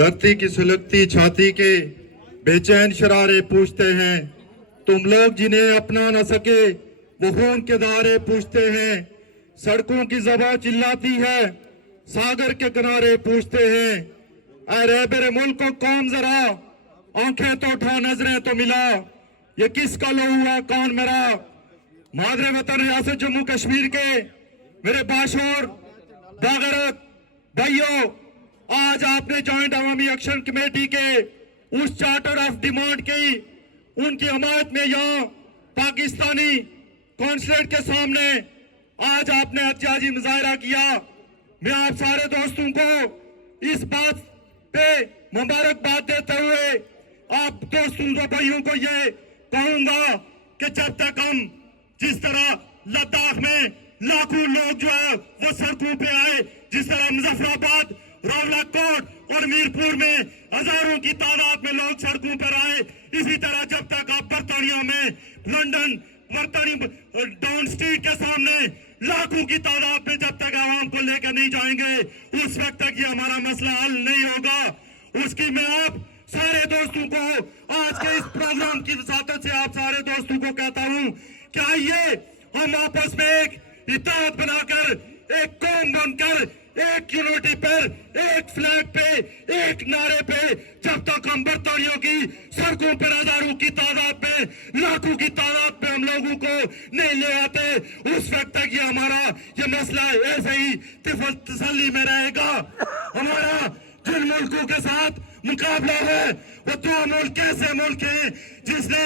धरती की सुलगती छाती के बेचैन शरारे पूछते हैं, तुम लोग जिन्हें अपना न सके वो खून के धारे पूछते हैं। सड़कों की ज़बां चिल्लाती है, सागर के किनारे पूछते हैं, ऐ रहबरे मुल्क को कौन जरा, आंखें तो उठा नजरें तो मिला, ये किसका लो हुआ कौन मेरा। मादरे वतन रियासत जम्मू कश्मीर के मेरे बाशूर बागरत भाइयों, आज आपने जॉइंट अवामी एक्शन कमेटी के उस चार्टर ऑफ डिमांड की उनकी हमायत में यहाँ पाकिस्तानी कॉन्सुलेट के सामने आज आपने एहतजाजी मुजाहरा किया। मैं आप सारे दोस्तों को इस बात पे मुबारकबाद देते हुए आप दोस्तों भाइयों को ये कहूंगा कि जब तक हम जिस तरह लद्दाख में लाखों लोग जो है वो सड़कों पे आए, जिस तरह मुजफ्फराबाद, रावलाकोट और मीरपुर में हजारों की तादाद में लोग सड़कों पर आए, इसी तरह जब तक आप बर्तानिया में, लंदन, बर्तानिया डाउन स्ट्रीट के सामने लाखों की तादाद में जब तक आवाम को लेकर नहीं जाएंगे, उस वक्त तक ये हमारा मसला हल नहीं होगा। उसकी मैं आप सारे दोस्तों को आज के इस प्रोग्राम की वसातत से आप सारे दोस्तों को कहता हूं कि आइए हम आपस में एक इत्तेहाद बनाकर, एक कौम बनकर, एक यूनिटी पर, एक फ्लैग पे, एक नारे पे, जब तक हम बर्तानियों की सड़कों पर हजारों की तादाद में, लाखों की तादाद में हम लोगों को नहीं ले आते, उस वक्त तक ये हमारा ये मसला ऐसे ही तसल्ली में रहेगा। हमारा जिन मुल्कों के साथ मुकाबला है वो दो मुल्क ऐसे मुल्क हैं जिसने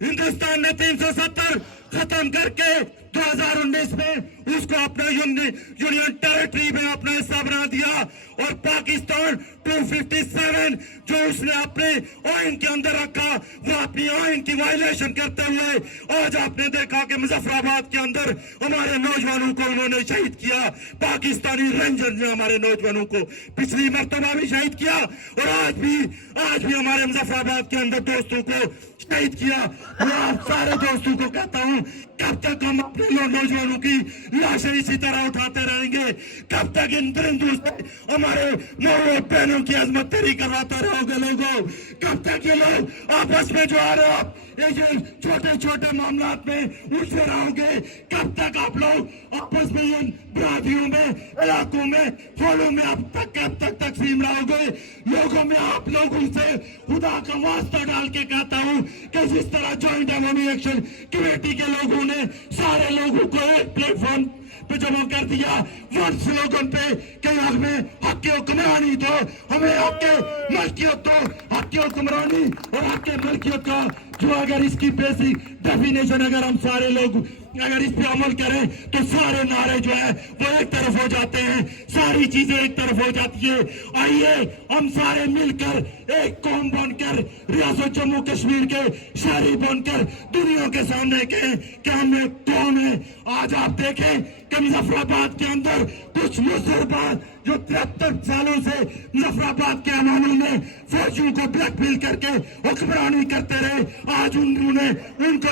हिंदुस्तान ने 370 खत्म करके 2019 में उसको अपना यूनियन टेरिटरी में अपना हिस्सा बना दिया, और पाकिस्तान 257 जो उसने अपने आइन के अंदर रखा वो अपनी आइन की वायलेशन करते हुए आज आपने देखा कि मुजफ्फराबाद के अंदर हमारे नौजवानों को उन्होंने शहीद किया। पाकिस्तानी रेंजर ने हमारे नौजवानों को पिछली मर्तबा भी शहीद किया और आज भी हमारे मुजफ्फराबाद के अंदर दोस्तों को शहीद किया। मैं आप सारे दोस्तों को कहता हूं, कब तक हम अपने नौजवानों की लाशें इसी तरह उठाते रहेंगे? कब तक इन दरिंदों से हमारे मोरों बहनों की अजमत तेरी करवाते रहोगे लोगों? कब तक ये लोग आपस में जो आ रहे आप छोटे छोटे मामलात में उलझे रहोगे? कब तक आप लोग आपस में इन बरादियों में, इलाकों में, होलों में अब तक कब तक तकसीम रहोगे? लोगों में आप लोगों से खुदा का वास्ता डाल के कहता हूं कि जिस तरह जॉइंट अवामी एक्शन कमेटी के लोगों ने सारे लोगों को एक प्लेटफॉर्म पे जमा कर दिया, वन स्लोगन पे कि हमें हक की हुक्मरानी दो, हमें हक के मलकियत दो, हक की हुक्मरानी और हक के मलकियत का जो अगर इसकी बेसिक डेफिनेशन अगर हम सारे लोग अगर इस पे अमल करें तो सारे नारे जो है वो एक तरफ हो जाते हैं, सारी चीजें एक तरफ हो जाती है। आइए हम सारे मिलकर एक कौम बनकर रियासत जम्मू कश्मीर के शहरी बनकर दुनिया के सामने कहें कि हम एक कौम है। आज आप देखें कि मुजफ्फराबाद के अंदर कुछ मुसलमान जो 73 सालों से मुजफ्फराबाद के अवामों ने फौजियों को ब्लैकमेल करके हुक्मरानी करते रहे, आज उन्होंने उनको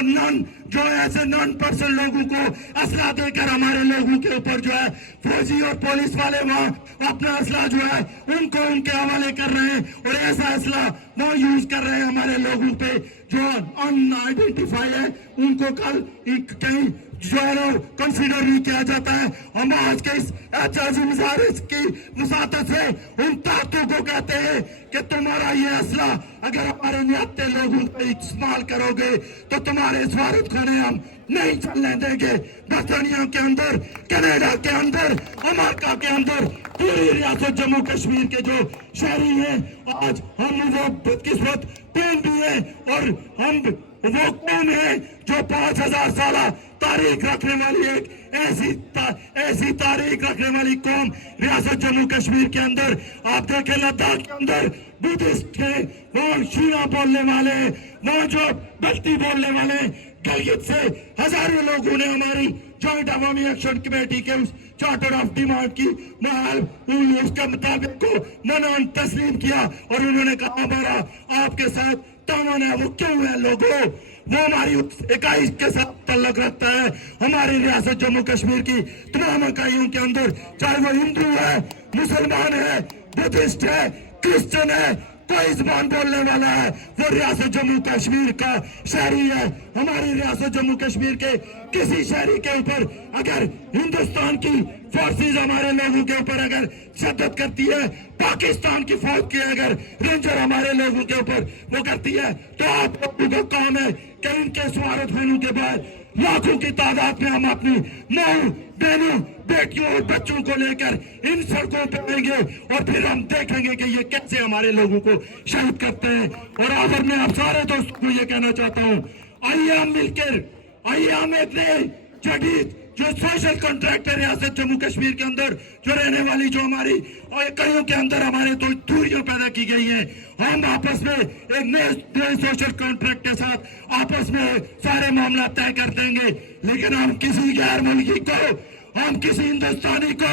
जो ऐसे 9% लोगों को असला देकर हमारे लोगों के ऊपर जो है फौजी और पुलिस वाले वहां अपना असला जो है उनको उनके हवाले कर रहे हैं, और ऐसा असला वो यूज कर रहे हैं हमारे लोगों पे जो अनआइडेंटिफाई है, उनको कल कहीं जो है ना कंसीडर नहीं किया जाता है। हम आज के इस एहतजाजी मुजाहरे की मुसातत से उन ताकतों को कहते हैं कि तुम्हारा ये असला अगर हमारे निहत्ते लोगों को इस्तेमाल करोगे तो तुम्हारे स्वार्थ खाने हम नहीं चलने देंगे। बर्तानिया के अंदर, कनाडा के अंदर, अमेरिका के अंदर, पूरी रियासत जम्मू कश्मीर के जो शहरी हैं, आज हम वो बदकिस्मत कौम भी है और हम वो कौम है जो 5000 साल तारीख रखने वाली एक ऐसी तारीख रखने वाली कौम रियासत जम्मू कश्मीर के अंदर। आप देखें लद्दाख के अंदर बुद्धिस्ट है, वहाँ शीना बोलने वाले, वहाँ जो बल्टी बोलने वाले, गलगित से हजारों लोगों ने हमारी जॉइंट अवामी एक्शन कमेटी के उस चार्टर ऑफ डिमांड की उसके मुताबिक को मनान तस्लीम किया और उन्होंने कहा हमारा आपके साथ तामन है। वो क्यों है लोगों? वो हमारी इकाई के साथ तल्लक रखता है। हमारी रियासत जम्मू कश्मीर की तमाम इकाइयों के अंदर, चाहे वो हिंदू है, मुसलमान है, बुद्धिस्ट है, क्रिश्चियन है, कोई ज़बान बोलने वाला है, वो रियासत जम्मू कश्मीर का शहरी है। हमारी रियासत जम्मू कश्मीर के किसी शहरी के ऊपर अगर हिंदुस्तान की फोर्सेज हमारे लोगों के ऊपर अगर शद्दत करती है, पाकिस्तान की फौज की अगर रेंजर हमारे लोगों के ऊपर वो करती है, तो आप लोगों को कौन है कि इनके स्वागत होने के बाद लाखों की तादाद में हम अपनी माओ बहनों बेटियों और बच्चों को लेकर इन सड़कों पर आएंगे और फिर हम देखेंगे कि ये कैसे हमारे लोगों को शहीद करते हैं। और आखिर में आप सारे दोस्तों को ये कहना चाहता हूँ, आइए हम मिलकर, आइए हम एक नए जदीद जो सोशल कॉन्ट्रैक्ट है रियासत जम्मू कश्मीर के अंदर जो रहने वाली जो हमारी और कईयों के अंदर हमारे तो दूरियां पैदा की गई हैं, हम आपस में एक नए सोशल कॉन्ट्रैक्ट के साथ आपस में सारे मामला तय कर देंगे। लेकिन हम किसी गैर मुल्की को, हम किसी हिंदुस्तानी को,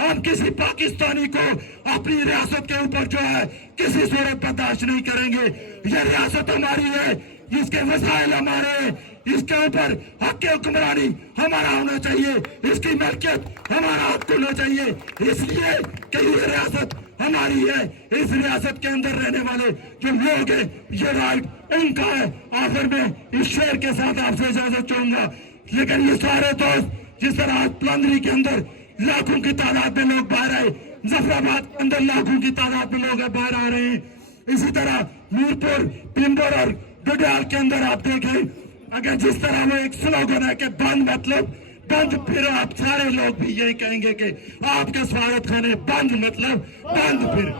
हम किसी पाकिस्तानी को अपनी रियासत के ऊपर जो है किसी सूरत बर्दाश्त नहीं करेंगे। यह रियासत हमारी है, इसके वसाइल हमारे हैं, इसके ऊपर हक की हुक्मरानी हमारा होना चाहिए, इसकी मलकियत हमारा हक होना चाहिए, इसलिए कि ये रियासत हमारी है। इस रियासत के अंदर रहने वाले जो लोग हैं ये राइट उनका है। आखिर में इस शेर के साथ आपसे इजाजत चाहूंगा। लेकिन ये सारे दोस्त जिस तरह आज पलंदरी के अंदर लाखों की तादाद में लोग बाहर आए, जफराबाद के अंदर लाखों की तादाद में लोग बाहर आ रहे हैं, इसी तरह मीरपुर, पिंबर और डोडियाल के अंदर आप देखें, अगर जिस तरह वो एक स्लोगन है कि बंद मतलब बंद, फिर आप सारे लोग भी यही कहेंगे कि आपके स्वागत खाने बंद मतलब बंद। फिर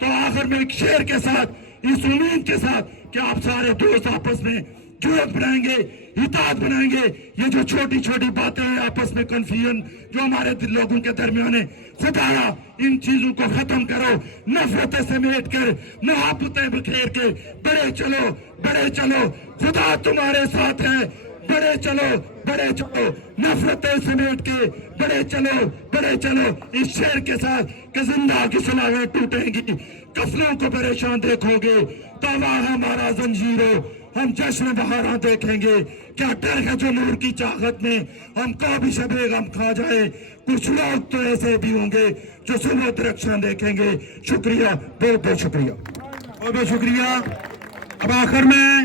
तो आखिर में एक शेर के साथ, इस उम्मीद के साथ कि आप सारे दोस्त आपस में जुड़त बनाएंगे, इताद बनाएंगे, ये जो छोटी छोटी बातें हैं आपस में कंफ्यूजन जो हमारे लोगों के दरमियान है, खुदाया इन चीजों को खत्म करो, नफरतें समेट कर, मोहब्बतें बिखेर के बड़े चलो, बड़े चलो, खुदा तुम्हारे साथ है, बड़े चलो, बड़े चलो, नफरतें समेट के बड़े चलो, बड़े चलो। इस शेर के साथ कि जिंदा की सलाहें टूटेंगी, कफलों को परेशान देखोगे, दावा हमारा जंजीरों, हम जश्न बहारा देखेंगे। क्या डर है जो नूर की चाहत में हमको भी शबे गम खा जाए, कुछ लोग तो ऐसे भी होंगे जो सुबह रक्षा देखेंगे। शुक्रिया, बहुत बहुत शुक्रिया, बहुत बहुत शुक्रिया। अब आखिर में